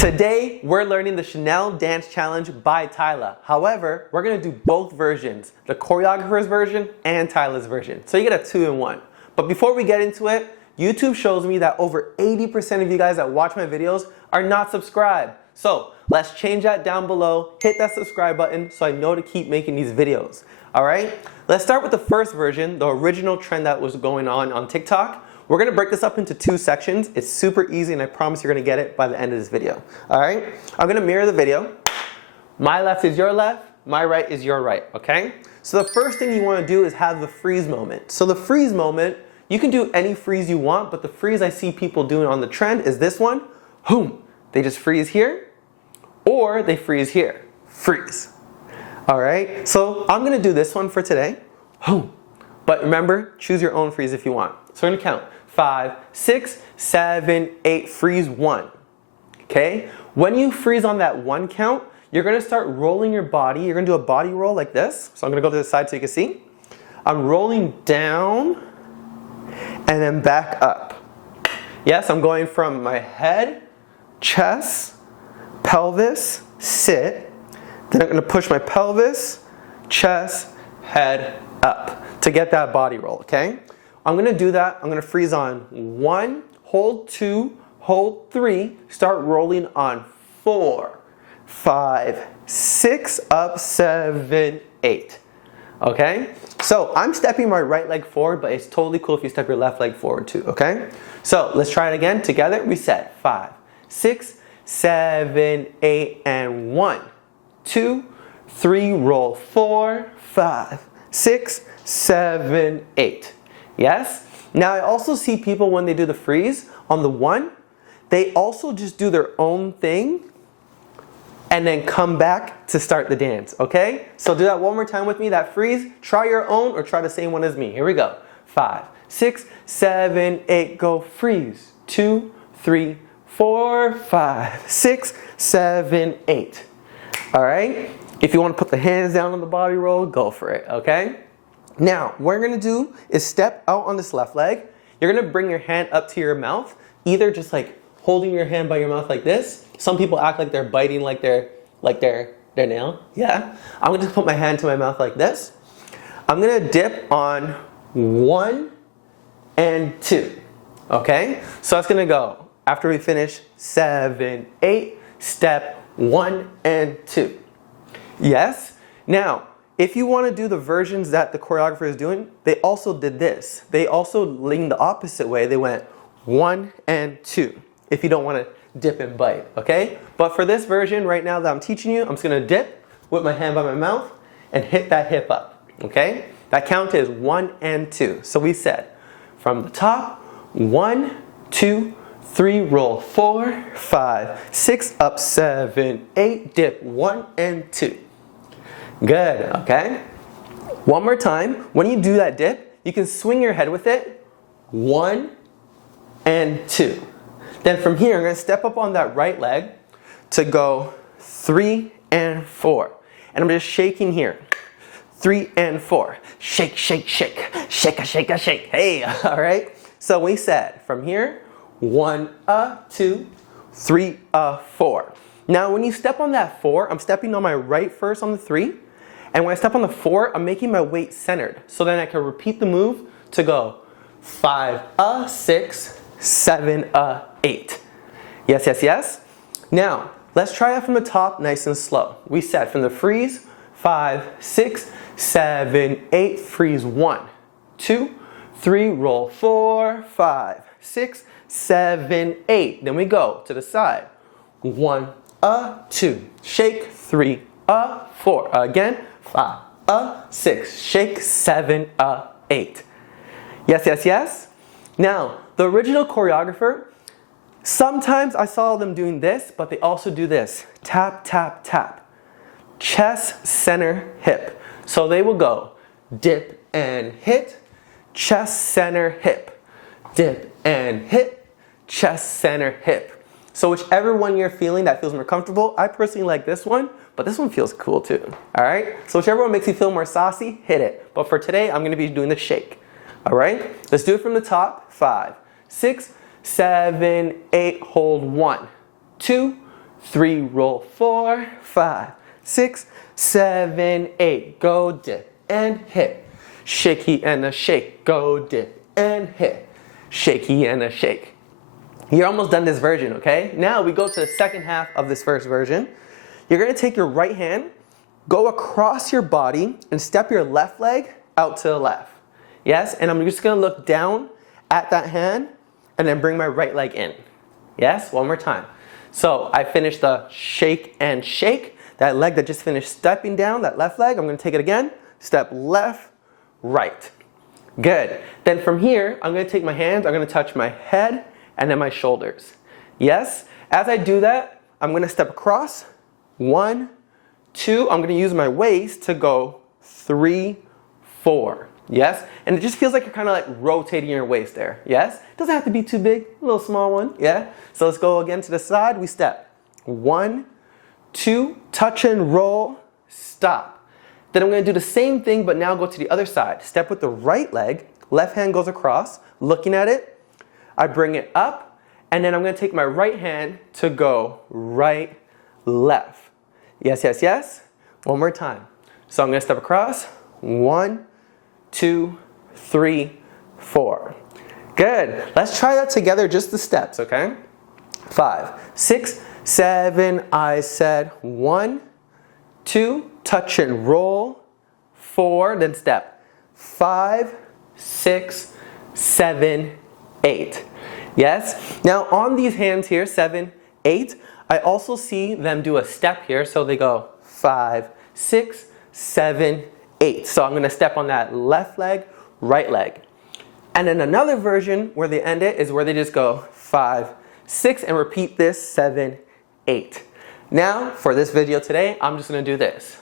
Today, we're learning the Chanel Dance Challenge by Tyla. However, we're gonna do both versions, the choreographer's version and Tyla's version. So you get a 2-in-1. But before we get into it, YouTube shows me that over 80% of you guys that watch my videos are not subscribed. So let's change that down below, hit that subscribe button so I know to keep making these videos. All right, let's start with the first version, the original trend that was going on TikTok. We're gonna break this up into 2 sections. It's super easy and I promise you're gonna get it by the end of this video. All right, I'm gonna mirror the video. My left is your left, my right is your right, okay? So the first thing you wanna do is have the freeze moment. So the freeze moment, you can do any freeze you want, but the freeze I see people doing on the trend is this one. Boom, they just freeze here, or they freeze here, freeze. All right, so I'm gonna do this one for today. Boom. But remember, choose your own freeze if you want. So we're gonna count 5, 6, 7, 8, freeze 1. Okay? When you freeze on that 1 count, you're gonna start rolling your body. You're gonna do a body roll like this. So I'm gonna go to the side so you can see. I'm rolling down and then back up. Yes, I'm going from my head, chest, pelvis, sit. Then I'm gonna push my pelvis, chest, head, up to get that body roll, okay? I'm gonna do that. I'm gonna freeze on 1, hold 2, hold 3, start rolling on 4, 5, 6, up, 7, 8. Okay? So I'm stepping my right leg forward, but it's totally cool if you step your left leg forward too, okay? So let's try it again. Together, we set 5, 6, 7, 8, and 1, 2, 3, roll 4, 5, 6, 7, 8. Yes? Now I also see people when they do the freeze on the 1, they also just do their own thing and then come back to start the dance, okay? So do that one more time with me, that freeze. Try your own or try the same one as me. Here we go. 5, 6, 7, 8, go freeze. 2, 3, 4, 5, 6, 7, 8. All right? If you want to put the hands down on the body roll, go for it, okay? Now, what you're gonna do is step out on this left leg. You're gonna bring your hand up to your mouth, either just like holding your hand by your mouth like this. Some people act like they're biting like their nail. Yeah. I'm gonna just put my hand to my mouth like this. I'm gonna dip on 1 and 2. Okay? So that's gonna go after we finish 7, 8, step 1 and 2. Yes? Now, if you want to do the versions that the choreographer is doing, they also did this. They also leaned the opposite way. They went 1 and 2, if you don't want to dip and bite, okay? But for this version right now that I'm teaching you, I'm just going to dip with my hand by my mouth and hit that hip up, okay? That count is 1 and 2. So we said from the top, 1, 2, 3, roll 4, 5, 6, up, 7, 8, dip 1 and 2. Good, okay? One more time. When you do that dip, you can swing your head with it. 1 and 2. Then from here, I'm gonna step up on that right leg to go 3 and 4. And I'm just shaking here. 3 and 4. Shake, shake, shake. Shake, a shake, a shake. Hey, all right? So we said from here, 1, 2, 3, 4. Now when you step on that 4, I'm stepping on my right first on the 3. And when I step on the 4, I'm making my weight centered. So then I can repeat the move to go 5, 6, 7, 8. Yes, yes, yes. Now, let's try that from the top nice and slow. We said from the freeze, 5, 6, 7, 8, freeze 1, 2, 3, roll 4, 5, 6, 7, 8. Then we go to the side. 1, 2, shake, 3, 4. Again, 5, 6, shake, 7, 8. Yes, yes, yes. Now, the original choreographer, sometimes I saw them doing this, but they also do this. Tap, tap, tap. Chest, center, hip. So they will go dip and hit, chest, center, hip. Dip and hit, chest, center, hip. So whichever one you're feeling that feels more comfortable, I personally like this one, but this one feels cool too. All right? So whichever one makes you feel more saucy, hit it. But for today, I'm gonna be doing the shake. All right? Let's do it from the top. 5, 6, 7, 8, hold 1, 2, 3, roll 4, 5, 6, 7, 8. Go dip and hit. Shaky and a shake. Go dip and hit. Shaky and a shake. You're almost done this version, okay? Now we go to the second half of this first version. You're gonna take your right hand, go across your body, and step your left leg out to the left. Yes, and I'm just gonna look down at that hand and then bring my right leg in. Yes, one more time. So I finished the shake and shake. That leg that just finished stepping down, that left leg, I'm gonna take it again. Step left, right. Good. Then from here, I'm gonna take my hands, I'm gonna touch my head and then my shoulders. Yes, as I do that, I'm gonna step across. 1, 2, I'm gonna use my waist to go 3, 4. Yes, and it just feels like you're kind of like rotating your waist there. Yes, doesn't have to be too big, a little small one. Yeah, so let's go again to the side. We step 1, 2, touch and roll, stop. Then I'm gonna do the same thing, but now go to the other side. Step with the right leg, left hand goes across, looking at it. I bring it up, and then I'm gonna take my right hand to go right, left. Yes, yes, yes. One more time. So I'm gonna step across. 1, 2, 3, 4. Good. Let's try that together, just the steps, okay? 5, 6, 7, I said 1, 2, touch and roll, 4, then step 5, 6, 7, 8. Yes? Now on these hands here, 7, 8, I also see them do a step here, so they go 5, 6, 7, 8. So I'm going to step on that left leg, right leg. And then another version where they end it is where they just go 5, 6 and repeat this 7, 8. Now for this video today, I'm just going to do this.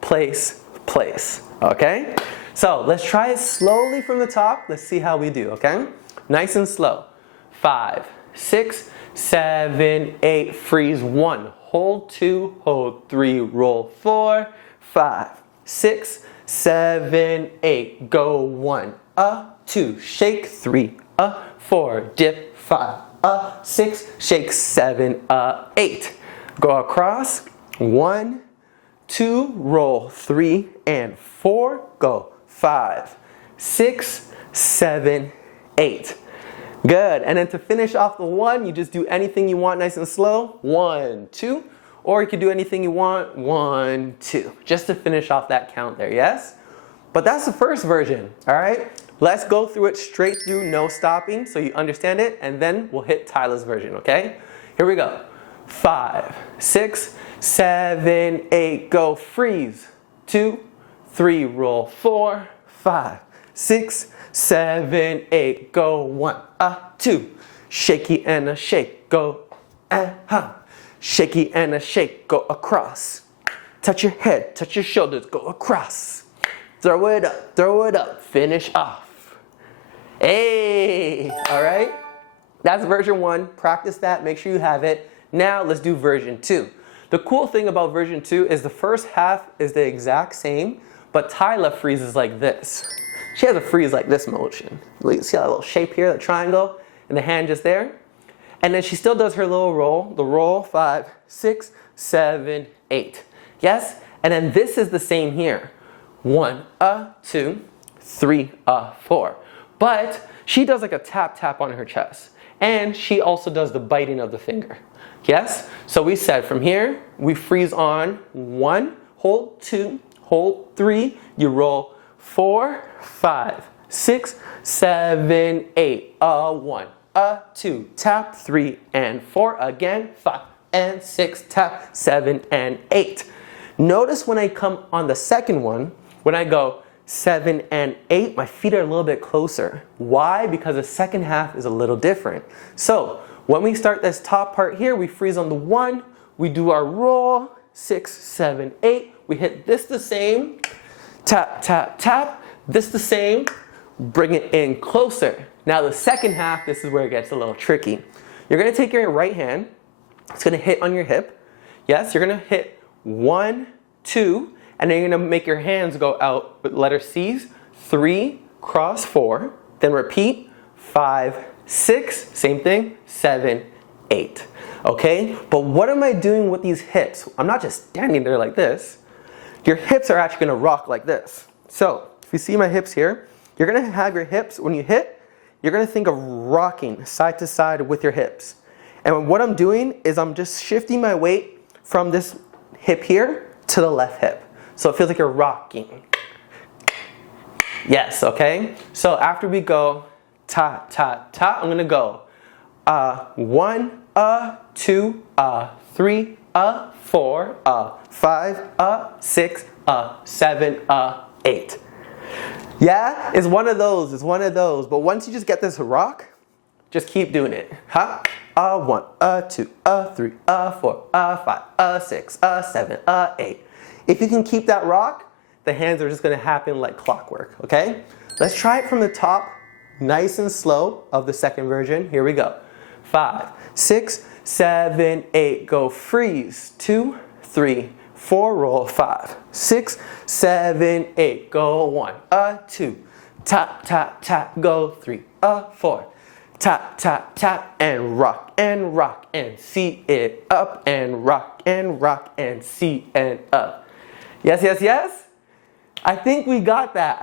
Place, place. Okay? So let's try it slowly from the top. Let's see how we do, okay? Nice and slow. 5, 6, 7, 8, freeze 1, hold 2, hold 3, roll 4, 5, 6, 7, 8, go 1, 2, shake 3, 4, dip 5, 6, shake 7, 8. Go across, 1, 2, roll 3 and 4, go 5, 6, 7, 8. Good, and then to finish off the 1, you just do anything you want nice and slow. 1, 2, or you can do anything you want. 1, 2, just to finish off that count there, yes? But that's the first version, all right? Let's go through it straight through, no stopping, so you understand it, and then we'll hit Tyla's version, okay? Here we go. 5, 6, 7, 8, go, freeze. 2, 3, roll 4, 5, 6, 7, 8, go 1, 2, shaky and a shake, go, shaky and a shake, go across. Touch your head, touch your shoulders, go across. Throw it up, finish off. Hey, all right? That's version 1, practice that, make sure you have it. Now let's do version 2. The cool thing about version 2 is the first half is the exact same, but Tyla freezes like this. She has a freeze like this motion. See that little shape here, the triangle, and the hand just there? And then she still does her little roll, the roll, 5, 6, 7, 8. Yes? And then this is the same here. 1, 2, 3, 4. But she does like a tap tap on her chest. And she also does the biting of the finger. Yes? So we said from here, we freeze on 1, hold 2, hold 3, you roll 4, 5, 6, 7, 8, 1, 2, tap 3 and 4 again, 5 and 6, tap 7 and 8. Notice when I come on the second one, when I go 7 and 8, my feet are a little bit closer. Why? Because the second half is a little different. So when we start this top part here, we freeze on the 1, we do our roll, 6, 7, 8, we hit this the same, tap, tap, tap, this the same, bring it in closer. Now the second half, this is where it gets a little tricky. You're gonna take your right hand, it's gonna hit on your hip. Yes, you're gonna hit 1, 2, and then you're gonna make your hands go out with letter C's, 3, cross 4, then repeat, 5, 6, same thing, 7, 8. Okay? But what am I doing with these hips? I'm not just standing there like this. Your hips are actually gonna rock like this. So, if you see my hips here, you're gonna have your hips, when you hit, you're gonna think of rocking side to side with your hips. And what I'm doing is I'm just shifting my weight from this hip here to the left hip. So it feels like you're rocking. Yes, okay? So after we go ta, ta, ta, I'm gonna go 1, 2, 3, 4, 5, 6, 7, 8. Yeah, it's one of those, But once you just get this rock, just keep doing it. 1, 2, 3, 4, 5, 6, 7, 8. If you can keep that rock, the hands are just gonna happen like clockwork, okay? Let's try it from the top, nice and slow of the second version. Here we go. 5, 6, 7, 8. Go freeze. 2, 3, 4. Roll. 5, 6, 7, 8. Go 1, 2. Tap, tap, tap. Go 3, 4. Tap, tap, tap, and rock, and see it up, and rock, and see and up. Yes, yes, yes? I think we got that.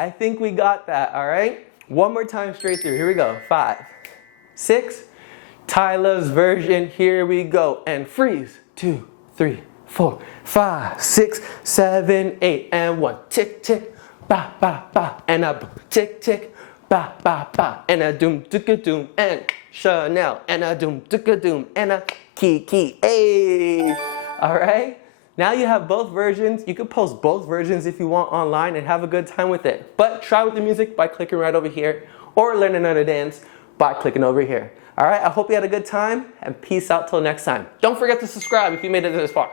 All right? One more time straight through. Here we go. 5, 6. Tyla's version. Here we go. And freeze. 2, 3, 4, 5, 6, 7, 8. And 1. Tick, tick. Ba, ba, ba. And a boom. Tick, tick. Ba, ba, ba. And a doom, ticka doom. And Chanel. And a doom, ticka doom. And a key. Hey. All right? Now you have both versions. You can post both versions if you want online and have a good time with it. But try with the music by clicking right over here, or learn another dance by clicking over here. All right, I hope you had a good time, and peace out till next time. Don't forget to subscribe if you made it this far.